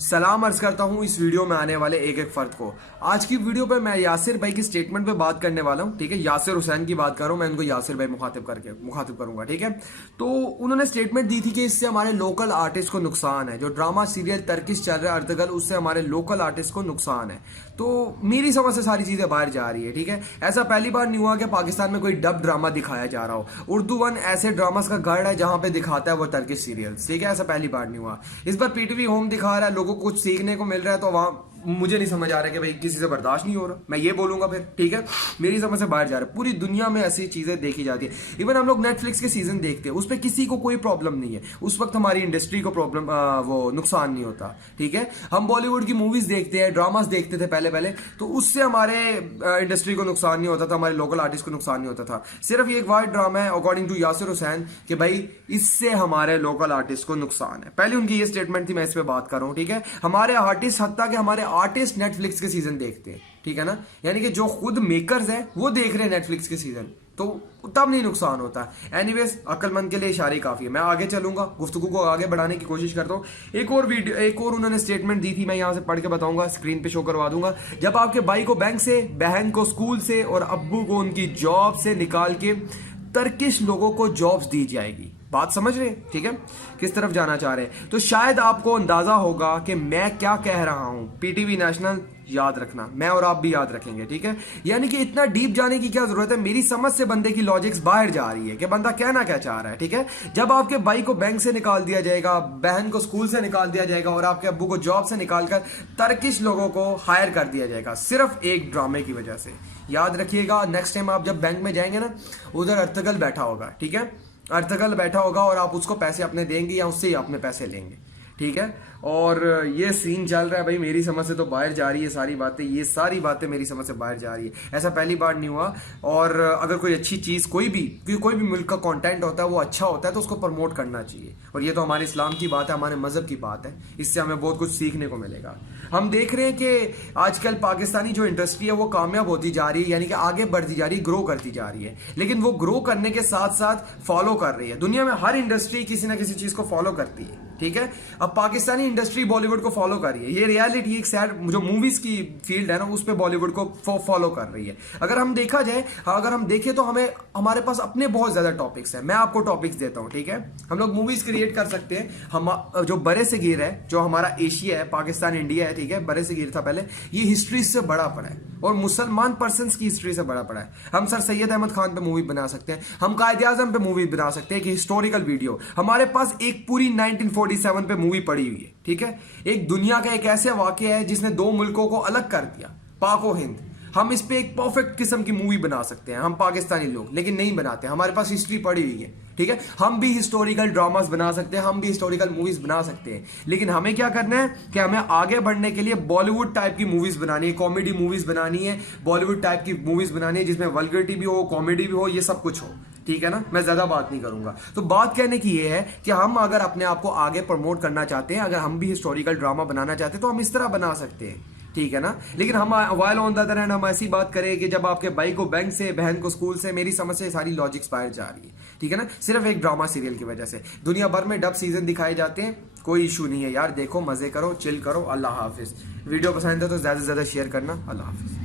सलाम अर्ज करता हूं इस वीडियो में आने वाले एक एक फर्द को। आज की वीडियो पे मैं यासिर भाई की स्टेटमेंट पे बात करने वाला हूं। ठीक है, यासिर हुसैन की बात कर रहा हूं, मैं इनको यासिर भाई मुखातिब करूंगा। ठीक है, तो उन्होंने स्टेटमेंट दी थी कि इससे हमारे लोकल आर्टिस्ट को नुकसान है। जो ड्रामा सीरियल तर्किश चल रहा है अर्तगल, उससे हमारे लोकल आर्टिस्ट को नुकसान है। तो मेरी समझ से सारी चीजें बाहर जा रही है। ठीक है, ऐसा पहली बार नहीं हुआ कि पाकिस्तान में कोई डब ड्रामा दिखाया जा रहा हो। उर्दू वन ऐसे ड्रामास का गढ़ है जहां पे दिखाता है वो टर्किश सीरियल्स। ठीक है, ऐसा पहली बार नहीं हुआ। इस बार पीटीवी होम दिखा रहा है, लोगों को कुछ सीखने को मिल रहा है, तो वहां मुझे नहीं समझ आ रहा है कि भाई किसी से बर्दाश्त नहीं हो रहा, मैं ये बोलूंगा फिर। ठीक है, मेरी समझ से बाहर जा रहा है। पूरी दुनिया में ऐसी चीजें देखी जाती है। इवन हम लोग नेटफ्लिक्स के सीजन देखते हैं, उस पर किसी को कोई प्रॉब्लम नहीं है, उस वक्त हमारी इंडस्ट्री को प्रॉब्लम वो नुकसान नहीं होता। ठीक है, हम बॉलीवुड की मूवीज देखते हैं, ड्रामास देखते थे पहले पहले, तो उससे हमारे इंडस्ट्री को नुकसान नहीं होता था, हमारे लोकल आर्टिस्ट को नुकसान नहीं होता था। सिर्फ ये एक वाइड ड्रामा है अकॉर्डिंग टू यासिर हुसैन कि भाई इससे हमारे लोकल आर्टिस्ट को नुकसान है। पहले उनकी ये स्टेटमेंट थी, मैं इस पे बात कर रहा हूं। ठीक है, हमारे आर्टिस्ट हत्ता के हमारे आर्टिस्ट नेटफ्लिक्स के सीजन देखते हैं। ठीक है ना, यानी कि जो खुद मेकर्स हैं वो देख रहे हैं नेटफ्लिक्स के सीजन, तो तब नहीं नुकसान होता। एनीवेज, अक्लमंद के लिए इशारे काफी है। मैं आगे चलूंगा, गुफ्तगू को आगे बढ़ाने की कोशिश करता हूं। एक और उन्होंने स्टेटमेंट दी थी, मैं यहां से पढ़ के बताऊंगा, स्क्रीन पे शो करवा दूंगा। जब आपके भाई को बैंक से, बहन को स्कूल से और अब्बू को उनकी जॉब से निकाल के तर्किश लोगों को जॉब्स दी जाएगी। बात समझ रहे हैं? ठीक है, किस तरफ जाना चाह रहे हैं। तो शायद आपको अंदाजा होगा कि मैं क्या कह रहा हूं। पीटीवी नेशनल याद रखना, मैं और आप भी याद रखेंगे। ठीक है, यानी कि इतना डीप जाने की क्या जरूरत है। मेरी समझ से बंदे की लॉजिक्स बाहर जा रही है कि बंदा कहना क्या चाह रहा है। ठीक है, जब आपके भाई को बैंक से निकाल दिया जाएगा, बहन को स्कूल से निकाल दिया जाएगा और आपके अब्बू को जॉब से निकालकर तर्किश लोगों को हायर कर दिया जाएगा सिर्फ एक ड्रामे की वजह से। याद रखिएगा, नेक्स्ट टाइम आप जब बैंक में जाएंगे ना, उधर अर्तगल बैठा होगा। ठीक है, अर्तगल बैठा होगा और आप उसको पैसे अपने देंगे या उससे ही अपने पैसे लेंगे। ठीक है, और ये सीन चल रहा है भाई, मेरी समझ से तो बाहर जा रही है सारी बातें। ये सारी बातें मेरी समझ से बाहर जा रही है, ऐसा पहली बार नहीं हुआ। और अगर कोई अच्छी चीज, कोई भी मुल्क का कंटेंट होता है वो अच्छा होता है तो उसको प्रमोट करना चाहिए। और ये तो हमारे इस्लाम की बात है, हमारे मजहब की बात है, इससे हमें बहुत कुछ सीखने को मिलेगा। हम देख रहे हैं कि आजकल पाकिस्तानी जो इंडस्ट्री है वो कामयाब होती जा रही है, यानी कि आगे बढ़ती जा रही है, ग्रो करती जा रही है। लेकिन वो ग्रो करने के साथ साथ फॉलो कर रही है। दुनिया में हर इंडस्ट्री किसी ना किसी चीज को फॉलो करती है। ठीक है, अब पाकिस्तानी इंडस्ट्री बॉलीवुड को फॉलो कर रही है। ये रियलिटी, एक सैड जो मूवीज की फील्ड है ना, उस पे बॉलीवुड को फॉलो कर रही है। अगर हम देखा जाए, अगर हम देखें तो हमारे पास अपने बहुत ज्यादा टॉपिक्स हैं। मैं आपको टॉपिक्स देता हूं। ठीक है, हम लोग मूवीज क्रिएट कर सकते हैं। हम जो बड़े से गिर है, जो हमारा एशिया है, पाकिस्तान इंडिया है, ठीक है, बड़े से गिर था पहले, ये हिस्ट्री से बड़ा पड़ा है और मुसलमान पर्सन की हिस्ट्री से बड़ा पड़ा है। हम सर सैयद अहमद खान पे मूवी बना सकते हैं, हम कायदे आजम पे मूवी बना सकते हैं कि हिस्टोरिकल वीडियो। हमारे पास एक पूरी 1947 पे मूवी पड़ी हुई है। ठीक है, एक दुनिया का एक ऐसा वाकया है जिसने दो मुल्कों को अलग कर दिया, पाक और हिंद। हम इस पे एक परफेक्ट किस्म की मूवी बना सकते हैं, हम पाकिस्तानी लोग, लेकिन नहीं बनाते। हमारे पास हिस्ट्री पड़ी हुई है। ठीक है, हम भी हिस्टोरिकल ड्रामास बना सकते हैं, हम भी हिस्टोरिकल मूवीज बना सकते हैं। लेकिन हमें क्या करना है कि हमें आगे बढ़ने के लिए बॉलीवुड टाइप की मूवीज बनानी है, कॉमेडी मूवीज बनानी है, बॉलीवुड टाइप की मूवीज बनानी है जिसमें वल्गरिटी भी हो, कॉमेडी भी हो, ये सब कुछ हो। ठीक है ना, मैं ज्यादा बात नहीं करूंगा। तो बात कहने की ये है कि हम अगर अपने आप को आगे प्रमोट करना चाहते हैं, अगर हम भी हिस्टोरिकल ड्रामा बनाना चाहते हैं, तो हम इस तरह बना सकते हैं। ठीक है ना, लेकिन हम while on the other hand हम ऐसी बात करें कि जब आपके भाई को बैंक से, बहन को स्कूल से, मेरी समझ से सारी लॉजिक्स बाहर जा रही है। ठीक है ना, सिर्फ एक ड्रामा सीरियल की वजह से दुनिया भर में डब सीजन दिखाए जाते हैं। कोई इशू नहीं है यार, देखो, मजे करो, चिल करो। अल्लाह हाफिज। वीडियो पसंद है तो ज्यादा से ज्यादा शेयर करना। अल्लाह हाफिज।